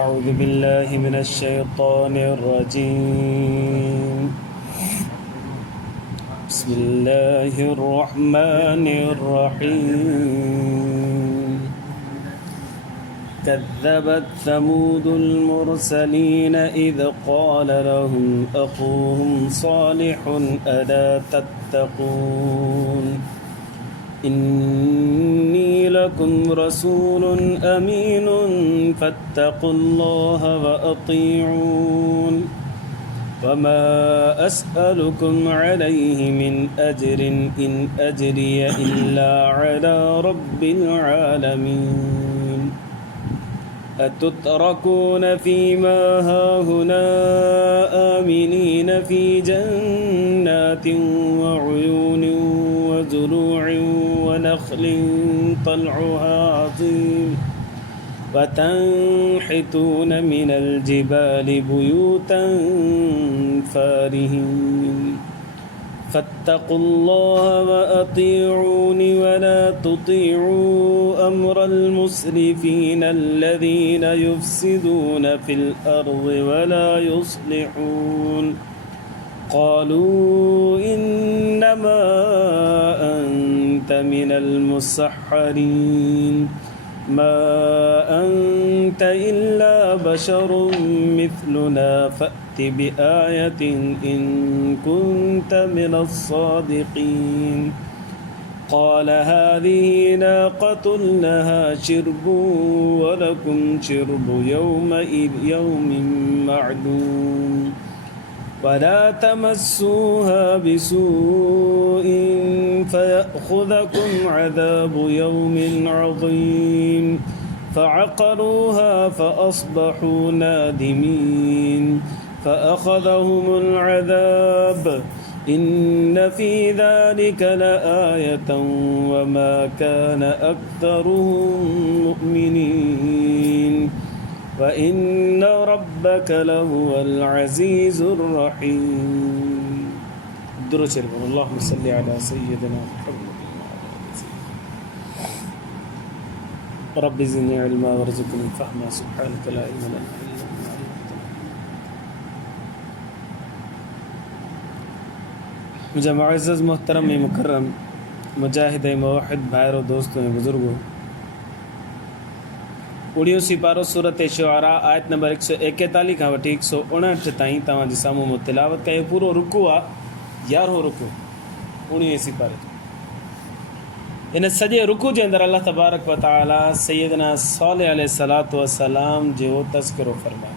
أعوذ بالله من الشيطان الرجيم. بسم الله الرحمن الرحيم. كذبت ثمود المرسلين إذ قال لهم أخوهم صالح ألا تتقون إني لكم رسول أمين فاتقوا الله وأطيعون وما أسألكم عليه من أجر إن أجري إلا على رب العالمين أتتركون فيما هاهنا آمنين في جنات وعيون وزروع ونخل طلعها عظيم وتنحتون من الجبال بيوتا فارهين فاتقوا الله وأطيعون ولا تطيعوا أمر المسرفين الذين يفسدون في الأرض ولا يصلحون قالوا إنما أنت من المسحرين ما أنت إلا بشر مثلنا فأت بآية إن كنت من الصادقين قال هذه ناقة لها شرب ولكم شرب يوم معلوم ولا تمسوها بسوء فيأخذكم عذاب يوم عظيم فعقروها فأصبحوا نادمين فأخذهم العذاب إن في ذلك لآية وما كان أكثرهم مؤمنين وإن ربك لهو العزيز الرحيم. درس اللهم صل على سيدنا محمد رب زدني علما وارزقني فهما سبحانك لا علم لنا إلا ما علمتنا. मुझे मुअज़्ज़ज़ मोहतरम मुकर्रम मुजाहिद मुवहिद भाइरो दोस्तों बुजुर्गों, उड़ियो सिपारो सूरत शुआरा आयत नंबर 141 खां वठी 159 ताईं तव्हांजे साम्हूं मूं तिलावत कई। पूरो रुकू आहे 11हों रुकू उड़ियो सिपारे जो। इन सॼे रुकू जे अंदरि अल्लाह तबारक व तआला सैयदना सालिह अलैहिस्सलातु वस्सलाम जो तज़किरो फरमाया।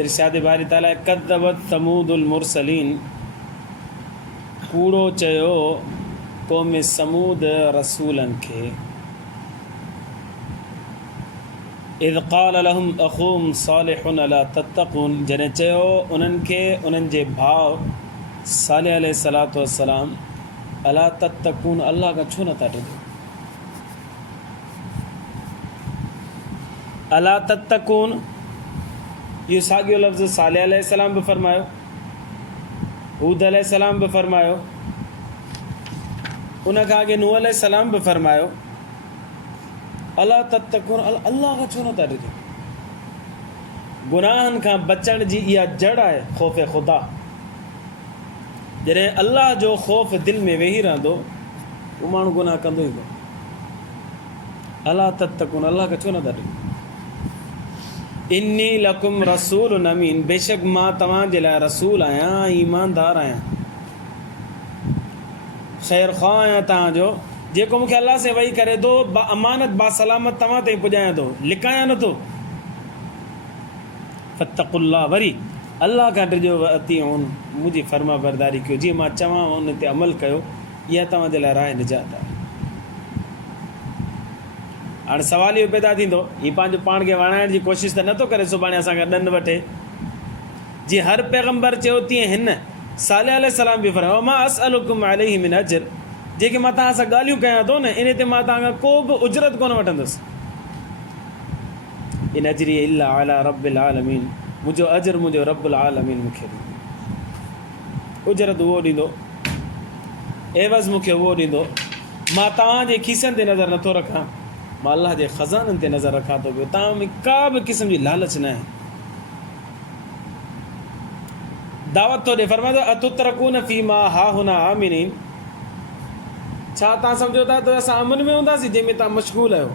इरशाद बारी ताला कज़्ज़बत समूदुल मुरसलीन, कूड़ो चयो क़ौम समूद रसूलनि खे। इज़ क़ाल लहुम अख़ूहुम सालिहुन अला तत्तक़ून, जॾहिं चयो उन्हनि खे उन्हनि जे भाउ सालिह अलैहिस्सलातु वस्सलाम अला तत्तक़ून, अल्लाह खां छो नथा ॾिजो। अला तत्तक़ून इहो साॻियो लफ़्ज़ सालिह अलैहिस्सलाम बि फ़रमायो, हूद अलैहिस्सलाम बि फ़रमायो, उन खां अॻे नूह अलैहिस्सलाम बि फ़रमायो। अला तत्तक़ून, अल्लाह खां छो नथा ॾिजो। गुनाहनि खां बचण जी इहा जड़ आहे ख़ौफ़ ख़ुदा। जॾहिं अल्लाह जो ख़ौफ़ दिलि में वेही रहंदो उहो माण्हू गुनाह कंदो ई कोन। अला तत्तक़ून, अल्लाह खां छो नथा ॾिजो। इन्नी लकुम रसूल अमीन, बेशक मां तव्हांजे लाइ रसूल आहियां, ईमानदार आहियां, ख़ैर ख़्वाह आहियां तव्हांजो, जेको मूंखे अल्लाह से वही करे थो अमानत बासलामत तव्हां ताईं पुॼायां थो, लिकायां नथो। फत्तक़ुल्लाह, वरी अल्लाह खां ॾिजो, व अतीउन, मुंहिंजी फर्मा बरदारी कयो, जीअं मां चवां उन ते अमल कयो, इहा तव्हांजे लाइ राह निजात आहे। हाणे सवाल इहो पैदा थींदो, हीउ पंहिंजो पाण खे वणाइण जी कोशिशि त नथो करे सुभाणे असांखे ॾंड वठे। जीअं हर पैगम्बर चयो तीअं हिन सालिह अलैहिस्सलाम बि फरमायो मां असअलुकुम अलैहि मिन अजर, जेके मां तव्हां सां ॻाल्हियूं कयां थो न इन ते मां तव्हां खां को बि उजरत कोन वठंदुसि। इन अजरी इल्ला अला रब्बिल आलमीन, मुंहिंजो अजर मुंहिंजो रब्बुल आलमीन मूंखे ॾींदो, उजरत उहो ॾींदो, एवज़ मूंखे उहो ॾींदो। मां तव्हांजे खीसनि ते नज़र नथो रखां, मां अलाह जे ख़ज़ाननि ते नज़र रखां थो पियो, तव्हां में का बि क़िस्म जी लालच न आहे। दावत थो ॾे, फरमाए थो अतुतरकून फीमा हाहुना आमिनीन, छा तव्हां सम्झो था त असां अमन में हूंदासीं जंहिंमें तव्हां मशगूल आहियो,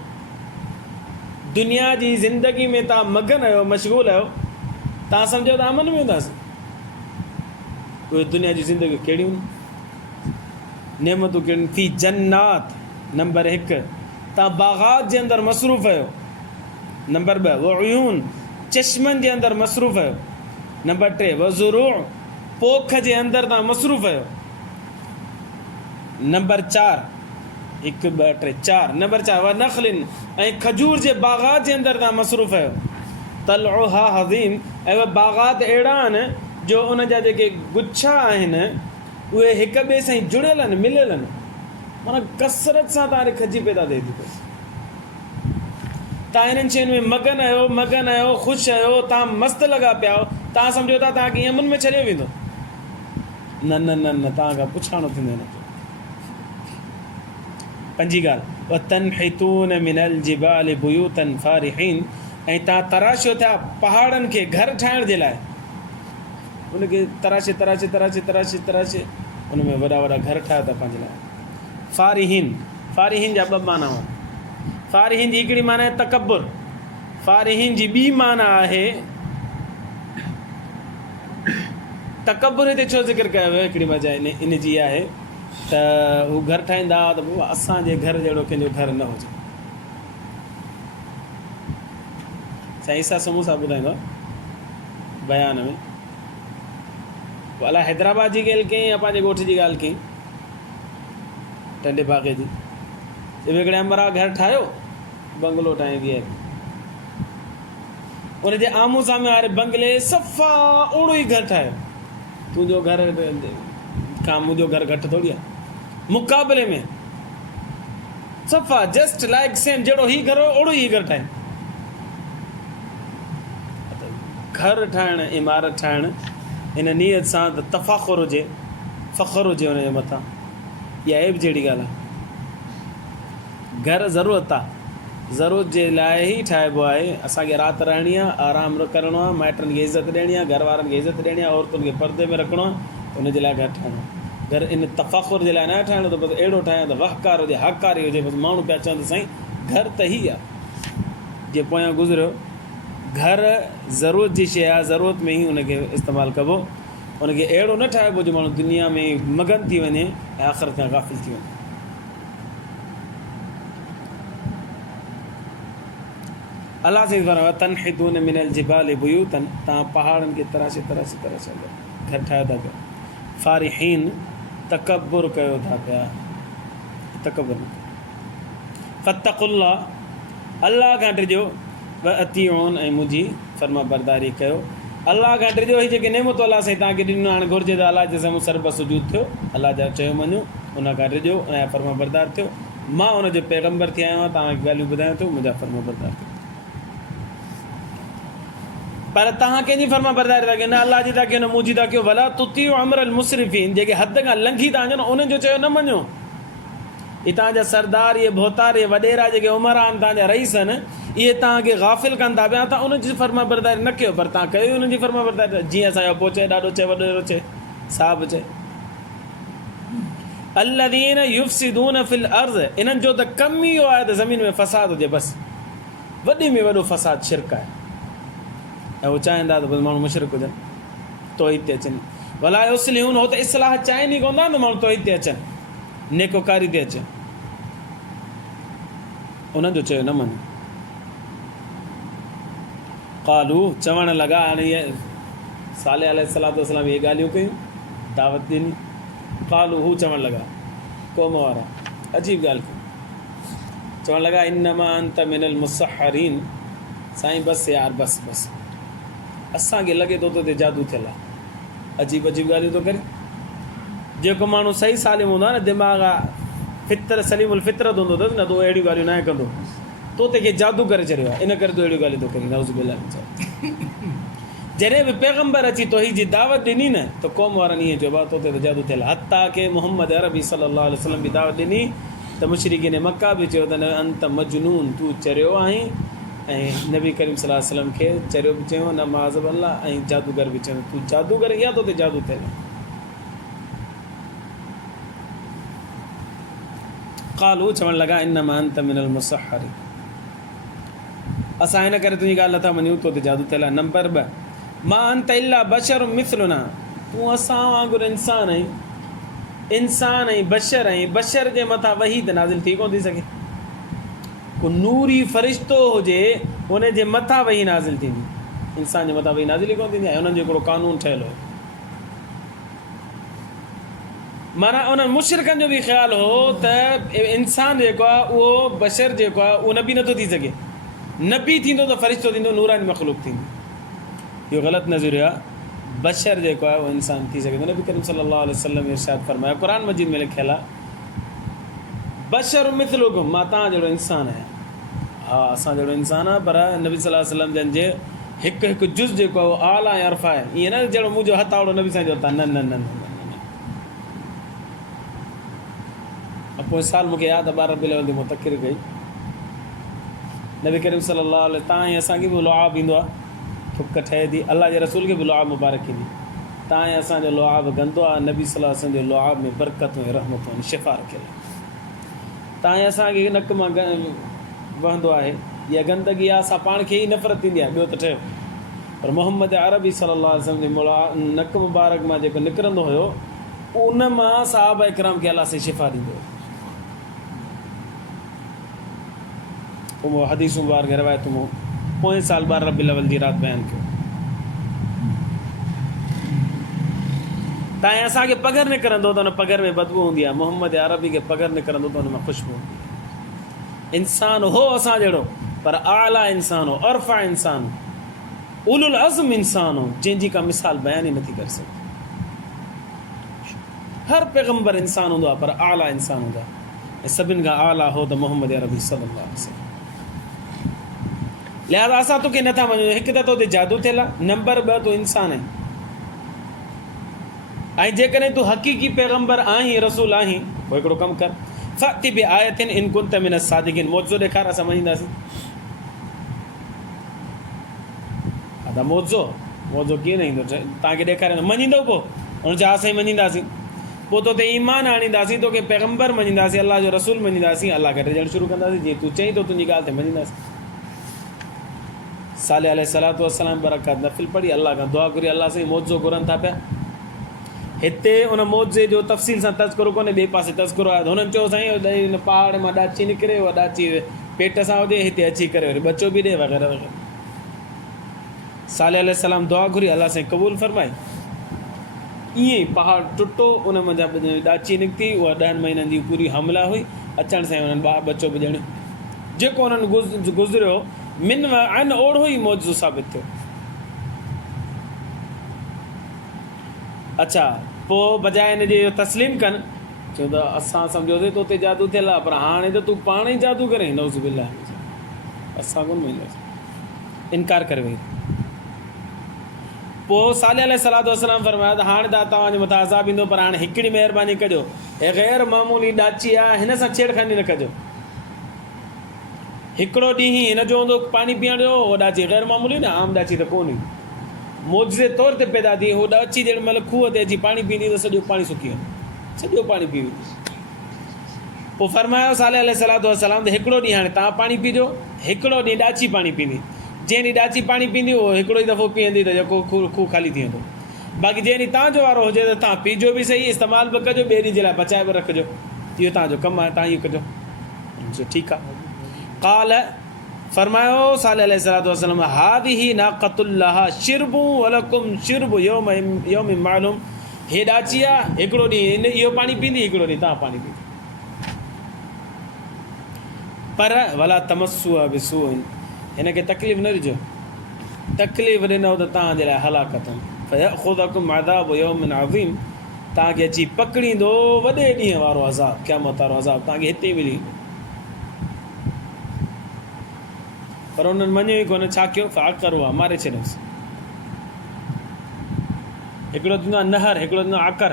दुनिया जी ज़िंदगी में तव्हां मगन आहियो, मशगूल आहियो, तव्हां सम्झो था अमन में हूंदासीं? उहे दुनिया जी ज़िंदगी कहिड़ियूं नेमतूं कहिड़ियूं थी? जन्नात नंबर 1, तव्हां बाग़ात जे अंदरि मसरूफ़ आहियो। नंबर 2 वउयून, चश्मनि जे अंदरि मसरूफ़ आहियो। नंबर 3 वज़ुरू, पोख जे अंदरि तव्हां मसरूफ़ आहियो। नंबर 4 1 2 3 4 नंबर 4 व नख़लिन, ऐं खजूर जे बाग़ात जे अंदरि तव्हां मसरूफ़ आहियो। तलउहा हज़ीम, ऐं उहे बाग़ात अहिड़ा आहिनि जो उन जा जेके गुच्छा आहिनि उहे हिक ॿिए सां ई जुड़ियल आहिनि, मिलियल आहिनि, माना कसरत सां तव्हांखे खजी पैदा थिए थी पई। तव्हां इन्हनि शयुनि में मगन आहियो, ख़ुशि आहियो, तव्हां मस्तु लॻा पिया आहियो, तव्हां सम्झो था तव्हांखे यमन में छॾियो वेंदो? न न न न, तव्हांखां पुछाणो थींदो हिन खे। 5 ॻाल्हि वतनहितून मिनल जिबाल बुयूतन फारिहीन, ऐं तव्हां तराशियो थिया पहाड़नि खे घर ठाहिण जे लाइ, उनखे तराशे उन में वॾा वॾा घर ठाहिया था पंहिंजे लाइ। फारिहीन जा 2 माना हुआ। फारिहीन जी हिकिड़ी माना आहे तकब्बुर, फारिहीन जी ॿी माना आहे तकब्बुर। हिते छो ज़िक्र कयो वियो? हिकिड़ी वजह इन जी आहे त हू घर ठाहींदा त असांजे घर जहिड़ो कंहिंजो घर न हुजे। साईं ईसा समूसा ॿुधाईंदो बयान में, अलाए हैदराबाद जी ॻाल्हि कई या पंहिंजे ॻोठ जी ॻाल्हि कई, टंडे बाग़े जी, हिकिड़े अमरा घर ठाहियो, बंगलो ठाहींदी आहे, उनजे आम्हूं साम्हूं वारे बंगले सफ़ा ओड़ो ई घर ठाहियो। तुंहिंजो घर खां मुंहिंजो घर घटि थोरी आहे, मुक़ाबले में सफ़ा जस्ट लाइक सेम, जहिड़ो ही घर हो ओड़ो ई घर ठाहिनि। घर ठाहिणु, इमारत ठाहिणु इन नीयत सां त तफ़ाख़ुर हुजे, फ़ख़्रु हुजे हुनजे मथां, इहा ऐब जहिड़ी ॻाल्हि आहे। घर ज़रूरत आहे, ज़रूरत जे लाइ ई ठाहिबो आहे। असांखे राति रहणी आहे, आराम करिणो आहे, माइटनि खे इज़त ॾियणी आहे, घर वारनि खे इज़त ॾियणी आहे, औरतुनि खे पर्दे में रखिणो आहे, उनजे लाइ घर ठाहिणो आहे। घर इन तफ़ाख़ुर जे लाइ न ठाहिणो त बसि अहिड़ो ठाहियां त वहकार हुजे, हकारी हुजे, बसि माण्हू पिया चवनि त साईं घर त ई आहे। जीअं पोयां गुज़रियो, घर ज़रूरत जी शइ आहे, ज़रूरत में ई उनखे इस्तेमालु कबो, उनखे अहिड़ो न ठाहिबो जो माण्हू दुनिया में मगन थी वञे ऐं आख़िरत खां गाफ़िल थी वञे। अलाह से फरमायो तनहितून मिनल जिबाल बुयूतन, तव्हां पहाड़नि खे तराशे घर ठाहियो था पिया। फारिहीन, तकब्बुर कयो था पिया, तकब्बुर न फत्तकुल्लाह, अलाह खां डिॼो, व अतीउन, ऐं मुंहिंजी फर्मा बरदारी कयो। अलाह खां डिॼो, ही जेके नेमतूं अलाह साईं तव्हांखे ॾिनियूं, हाणे घुरिजे त अलाह जे साम्हूं सरब सुजूद थियो, अलाह जा चयो मञो, उन खां डिॼो ऐं फर्मा बरदार थियो। मां उनजो पैगंबर थी आहियो आहियां, तव्हांखे ॻाल्हियूं ॿुधायां थो, मुंहिंजा फर्मा बरदार थियो। पर तव्हां कंहिंजी फर्मा बरदारी था कयो? न अलाह जी था कयो, न मुंहिंजी था कयो। वला तुतियू अमरल मुसरिफ़ीन, जेके हद खां लंघी था वञनि उन्हनि जो चयो न मञो। इहे तव्हांजा सरदार, इहे भोतार, इहे वॾेरा जेके उमरान, तव्हांजा रईस आहिनि, इहे तव्हांखे गाफ़िल कनि था पिया, तव्हां उनजी फर्मा बरदारी न कयो, पर तव्हां कयो उन्हनि जी फर्मा बरदारी। जीअं असांजो पोइ चए, ॾाढो चए, वॾेरो चए, साहब चए, अल्लज़ीन युफ़्सिदून फ़िल अर्ज़, इन्हनि जो त कम ई इहो आहे त ज़मीन में फ़साद हुजे, बसि वॾे में वॾो फ़साद शिरक आहे। ऐं उहे चाहींदा त बसि माण्हू मुशरिक हुजनि, तौहीद ते अचनि। भला युस्लिहून, हो त इस्लाह चाहिनि ई कोन था न माण्हू तौहीद ते अचनि, नेकोकारी ते अचनि, उन्हनि जो चयो न मञो। क़ालू, चवणु लॻा, हाणे इहे साले अलैहिस्सलाम इहे ॻाल्हियूं कयूं, दावत ॾिनी। क़ालू, हू चवणु लॻा, क़ौम वारा अजीब ॻाल्हि कयूं, चवणु लॻा इन्नमा अंत मिनल मुसहरीन, साईं बसि यार, बसि असांखे लॻे थो त ते जादू थियल आहे, अजीब ॻाल्हियूं थो करे। जेको माण्हू सही सालिम हूंदो आहे न, दिमाग़ आहे, सलीमुल फितरत हूंदो अथसि न, त उहो अहिड़ियूं ॻाल्हियूं न कंदो, तो ते जादू करे छॾियो आहे, इन करे तूं अहिड़ियूं ॻाल्हियूं थो करे। नऊज़ बिल्लाह। जॾहिं बि पैगंबर अची तौहीद जी दावत ॾिनी न, त क़ौम वारनि ईअं चयो आहे तो ते जादू थियल आहे। हता के मोहम्मद अरबी सल्लल्लाहु अलैहि वसल्लम बि दावत ॾिनी त त मुशरिकीन मक्का बि चयो त अंत मजनून, तूं चरियो आहीं। ऐं नबी करीम सल्लल्लाहु अलैहि वसल्लम खे चरियो बि चयो न माज़ अल्लाह, ऐं जादूगर बि चयो तूं जादूगर, या तो ते जादू थियल। क़ालू, चवणु लॻा इन्नमा अंत मिनल मुसहरी, असां हिन करे तुंहिंजी ॻाल्हि नथा मञूं, तो ते जादू थियल आहे। नंबर 2, मा अंत इल्ला बशर मिथलुना, तूं असां वांगुरु इंसान आहीं। इंसान ऐं बशर आहीं, बशर जे मथां वही त नाज़िल थी कोन थी सघे। को नूरी फ़रिश्तो हुजे उन जे मथां वही नाज़िल थींदी, इंसान जे मथां वही नाज़िल ई कोन थींदी आहे। उन्हनि जो हिकिड़ो कानून ठहियलु हो। माना उन्हनि मुशरिकनि जो बि ख़्यालु हो त इंसान जेको आहे उहो बशर जेको आहे उहो नबी नथो थी सघे। नबी थींदो त फ़रिश्तो थींदो, नूरानी मख़लूक़ थींदी। इहो ग़लति नज़रियो आहे। बशर जेको आहे उहो इंसान थी सघे थो। नबी करीम सल्लल्लाहु अलैहि वसल्लम इरशाद फरमाया, क़ुर मजीद में लिखियलु आहे, बशर मिथलुकुम, मां तव्हां जहिड़ो इंसान आहियां। हा, असां जहिड़ो इंसान आहे, पर नबी सल्लल्लाहु अलैहि वसल्लम जंहिंजे हिकु हिकु जुज़ जेको आहे उहो आला ऐं अरफ़ा आहे। ईअं न जहिड़ो मुंहिंजो हथु आहे ओड़ो नबी साईं जो हथु आहे, न न न न। पोइ साल मूंखे यादि आहे, 12 रबीउल अव्वल मूं तक़रीर कई, नबी करीम सल्लल्लाहु अलैहि, तव्हां ऐं असांखे बि लुआब ईंदो आहे, थुक ठहे थी, अलाह जे रसूल खे बि लुआब मुबारक ईंदी। तव्हां ऐं असांजो लुआब गंदो आहे, नबी सल्लल्लाहु अलैहि वसल्लम जो लुआब में बरकतूं ऐं रहमतूं ऐं शिफ़ा रखियलु आहे। तव्हां ऐं असांखे नक मां वहंदो आहे, इहा गंदगी आहे, असां पाण खे ई नफ़रत थींदी आहे, ॿियो त ठहियो। पर मोहम्मद अरबी सल्लल्लाहु अलैहि वसल्लम जे नक मुबारक मां जेको निकिरंदो हुयो, उन मां सहाबा इकराम खे अलाह साईं शिफ़ा ॾींदो हुयो। उहो हदीस मुबारक रिवायत मूं पोएं साल 12 रबीउल अव्वल जी राति बयानु कयो। तव्हां असांखे पघर निकिरंदो त हुन पघर में बदबू हूंदी आहे, मोहम्मद अरबी खे पघर निकिरंदो त हुन में ख़ुशबू हूंदी आहे। इंसान हो असां जहिड़ो, पर आला इंसान हो, अरफ़ा इंसान, उलुल अज़्म इंसान हो, जंहिंजी का मिसाल बयान ई नथी करे सघे। हर पैगंबर इंसान हूंदो आहे, पर आला इंसान हूंदो आहे, ऐं सभिनि खां आला हो त मोहम्मद अरबी सल्लल्लाहु अलैहि वसल्लम। लिहाज़ा असां तोखे नथा मञूं। हिकु त तो ते जादू थियल आहे, नंबर 2 तूं इंसान आहीं, ऐं जेकॾहिं तूं हक़ीक़ी पैगंबर आहीं, रसूल आहीं, पोइ हिकिड़ो कमु कर, फ़अति बि आयतिन इन कुंत मिन सादिक़ीन, मौजो ॾेखार, असां मञींदासीं। हा त मौजो कीअं न ईंदो, तव्हांखे ॾेखारींदो, मञींदो, पोइ हुन चयो असां ई मञींदासीं, पोइ तो ते ईमान आणींदासीं, तोखे पैगंबर मञींदासीं, अलाह जो रसूल मञींदासीं, अलाह खे ॾियणु शुरू कंदासीं, जीअं तूं चईं तो तुंहिंजी ॻाल्हि ते मञींदासीं। साले अलैहिस्सलातु वस्सलाम बरक़त नफ़िल पढ़ी, अलाह खां दुआ घुरी, अलाह साईं मौजो घुरनि था पिया। हिते उन मौजे जो तफ़सील सां तज़किरो कोन्हे, ॿिए पासे तज़किरो आहे। हुननि चयो साईं हिन पहाड़ मां ॾाची निकिरे, उहा ॾाची पेट सां हुजे, हिते अची करे वरी बचो बि ॾिए, वग़ैरह वग़ैरह। साले अलैहिस्सलाम दुआ घुरी, अलाह साईं क़बूल फरमाई। ईअं ई पहाड़ टुटो, उन मंझां ॾाची निकिती, उहा 10 महीननि जी पूरी हमला हुई, अचण सां हुननि बचो बि ॼणियो, जेको हुननि गुज़रियो मिन आहिनि ओढ़ो ई मौजो साबित थियो। अच्छा, पोइ बजाए हिन जे तस्लीम कनि, चयो त असां सम्झोसीं तो ते जादू थियल आहे, पर हाणे त तूं पाण ई जादू करे, नऊज़ बिल्लाह, असां कोन मञींदासीं, इनकार करे वई। पोइ साले अलैहिस्सलातु वस्सलाम फरमाया त हाणे त तव्हांजे मथां अज़ाब ईंदो, पर हाणे हिकिड़ी महिरबानी कजो, हे ग़ैर मामूली ॾाची आहे, हिन सां छेड़खानी न कजो। हिकिड़ो ॾींहुं ई हिन जो हूंदो पाणी पीअण जो, उहो ॾाची ग़ैर मामूली न, आम ॾाची त कोन्हे, मौजे तौर ते पैदा थी। उहो ॾाची जेॾी महिल खूह ते अची पाणी पींदी त सॼो पाणी सुकी वेंदो, सॼो पाणी पी वेंदी। पोइ फरमायो साले अलैहिस्सलातु वस्सलाम त हिकिड़ो ॾींहुं हाणे तव्हां पाणी पीजो, हिकिड़ो ॾींहुं ॾाची पाणी पींदी। जंहिं ॾींहुं ॾाची पाणी पींदी उहो हिकिड़ो ई दफ़ो पीअंदी त जेको खूह ख़ाली थी वेंदो। बाक़ी जंहिं ॾींहुं तव्हांजो वारो हुजे त तव्हां पीजो बि सही, इस्तेमालु बि कजो, ॿिए ॾींहं जे लाइ बचाए बि रखिजो, इहो तव्हांजो कमु आहे, तव्हां इहो कजो। ठीकु आहे। क़ाल फरमायो साले अलैहिस्सलातु वस्सलाम, हादिही नाक़तुल्लाह शिरबु वलकुम शिरबु यौम मालूम, हे ॾाची आहे, हिकिड़ो ॾींहुं इहो पाणी पींदी, हिकिड़ो ॾींहुं तव्हां पाणी पींदी, पर वला तमस्सूअ बिसूइन, हिन खे तकलीफ़ न ॾिजो, तकलीफ़ ॾिनो त तव्हांजे लाइ हलाकत, फयअख़ुज़कुम अज़ाबु यौमिन अज़ीम, तव्हांखे अची पकड़ींदो वॾे ॾींहं वारो अज़ाब, क़यामत वारो अज़ाब तव्हांखे हिते ई मिली। पर उन्हनि मञियो ई कोन, छा कयो, फ़अक़रू आहे, मारे छॾियोसि। हिकिड़ो थींदो आहे नहर, हिकिड़ो थींदो आहे आकर।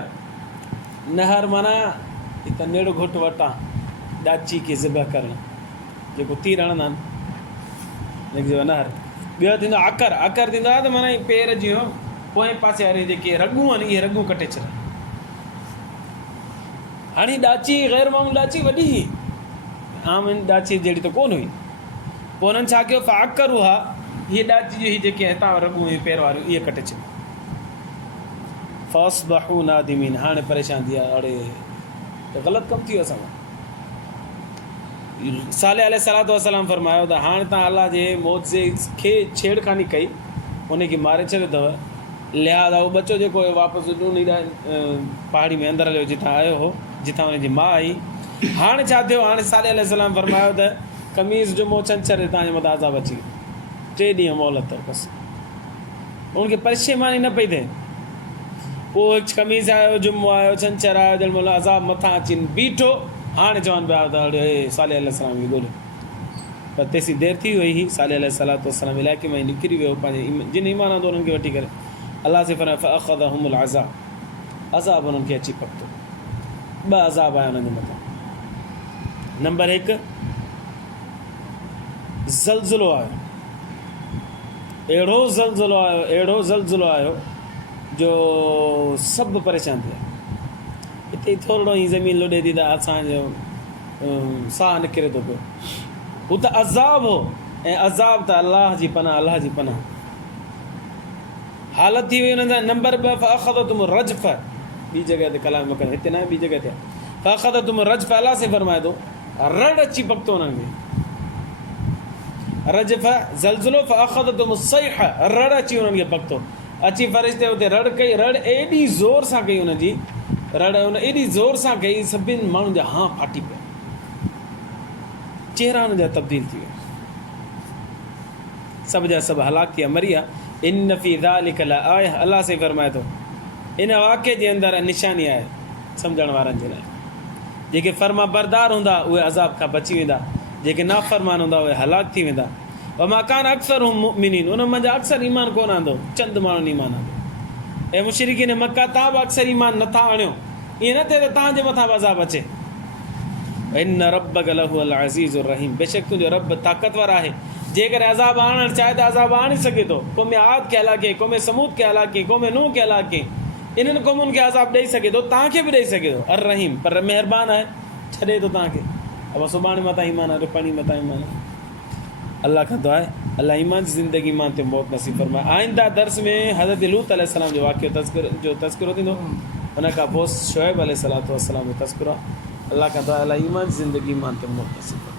नहर माना हिते नेड़ो घुट वटां डाची खे ज़िबह करणु जेको तीर हणंदा आहिनि लिखिजो अनार। ॿियो थींदो आहे आकर। आकर थींदो आहे त माना पेर जी पोएं पासे वारी जेके रॻूं आहिनि इहे रॻूं कटे छॾनि। हाणे डाची ग़ैर मामूली डाची वॾी हुई, आम डाची जहिड़ी त कोन हुई। पोइ हुननि छा कयो फ़ाकर हुआ हीअ डाची जी जेके हितां रॻूं हुयूं पेर वारियूं इहे कटे छॾियूं। फ़ासबहू नादिमीन, हाणे परेशान थी विया, अड़े त ग़लति कमु थी वियो असां। साले अलैहिस्सलातु वस्सलाम फरमायो त हाणे तव्हां अलाह जे मौज़े खे छेड़खानी कई, उनखे मारे छॾियो अथव, लिहाज़ा उहो बचो जेको वापसि ॾूनी पहाड़ी में अंदरि हलियो जितां आयो हो, जितां हुनजी माउ आई। हाणे छा थियो, हाणे साले अलैहिस्सलाम फरमायो त कमीज़ जुमो छंछरु तव्हांजे मथां अज़ाब अची वियो, 3 ॾींहं मोहलत अथव बसि। उनखे परेशानी न पई थिए। पोइ हिकु कमीज़ आयो, जुमो आयो, छंछरु आयो, जंहिं महिल अज़ाब मथां अची बीठो, हाणे चवनि पिया त हे साले अलैहिस्सलाम खे ॻोल्हियो। पर तेसीं देरि थी वई हुई, साले अलैहिस्सलातु वस्सलाम इलाइक़े मां निकिरी वियो पंहिंजे जिन ईमान हूंदो उन्हनि खे वठी करे। अलाह से फरमायो फ़अख़ज़हुमुल अज़ाब, अज़ाब उन्हनि खे अची पकितो। 2 अज़ाब आया उन्हनि जे मथां। नंबर 1 ज़लज़लो आयो, अहिड़ो ज़लज़लो आयो जो सभु परेशान थिया। हिते थोरो ई ज़मीन लुॾे थी त असांजो साह निकिरे थो पियो। हू त अज़ाब हो, ऐं अज़ाब त अलाह जी पनाह, अलाह जी पनाह। हालत थी वई हुननि सां। नंबर 2 फ़अख़ज़तहुम रजफ़, ॿी जॻह ते कलाम मकान, हिते न ॿी जॻह ते फ़अख़ज़तहुम रजफ़, अलाह से फरमाए थो रड़ अची पकितो उन्हनि खे। रजफ़ ज़लज़लो, फ़अख़ज़तहुम सैह, रड़ अची उन्हनि खे पकितो। अची फ़रिश्ते हुते रड़ कई, रड़ एॾी ज़ोर सां कई हुनजी, रड़ हुन एॾी ज़ोर सां कई सभिनि माण्हुनि जा हाँ फाटी पिया, चेहरा हुन जा तब्दील थी विया, सभु जा सभु हलाक थी विया, मरी विया। इन फ़ी ज़ालिक लआया, अलाह से फरमाए थो इन वाक़े जे अंदरि निशानी आहे सम्झण वारनि जे लाइ। जेके फ़र्मा बरदार हूंदा उहे अज़ाब खां बची वेंदा, जेके नाफ़रमान हूंदा उहे हलाक थी वेंदा। वमा कान अक्सरुहुम मुमिनीन, उन्हनि मंझि अक्सर ईमान कोन आंदो, चंद माण्हुनि ईमान आंदो। ऐं मुशरिकीन मक्का, तव्हां बि अक्सर ईमान नथा आणियो, ईअं न थिए त तव्हांजे मथां बि अज़ाब अचे। इन रब्बक लहुवल अज़ीज़ुर रहीम, बेशक तुंहिंजो रब ताक़तवर आहे, जेकर अज़ाब आणणु चाहे त अज़ाब आणे सघे थो। क़ौम आद खे हलाके, क़ौम समूद खे हलाके, क़ौम नूह खे हलाके, इन्हनि क़ौमुनि खे अज़ाब ॾेई सघे थो, तव्हांखे बि ॾेई सघे थो। अर रहीम, पर महिरबानी आहे, छॾे थो तव्हांखे। अब सुभाणे मथां ईमान आहे, रुपणी मथां ईमान आहे। अल्लाह खां दुआ आहे अल्लाह ईमान जी ज़िंदगी ईमान ते मौत नसीब फरमाए। आइंदा दर्स में हज़रत लूत अलैहिस्सलाम जो वाक़ियो तज़किरो थींदो, हुन खां पोइ शुएब अलैहिस्सलातु वस्सलाम जो तज़किरो आहे। अल्लाह खां दुआ आहे अल्लाह ईमान जी ज़िंदगी ईमान ते मौत नसीब फरमाए।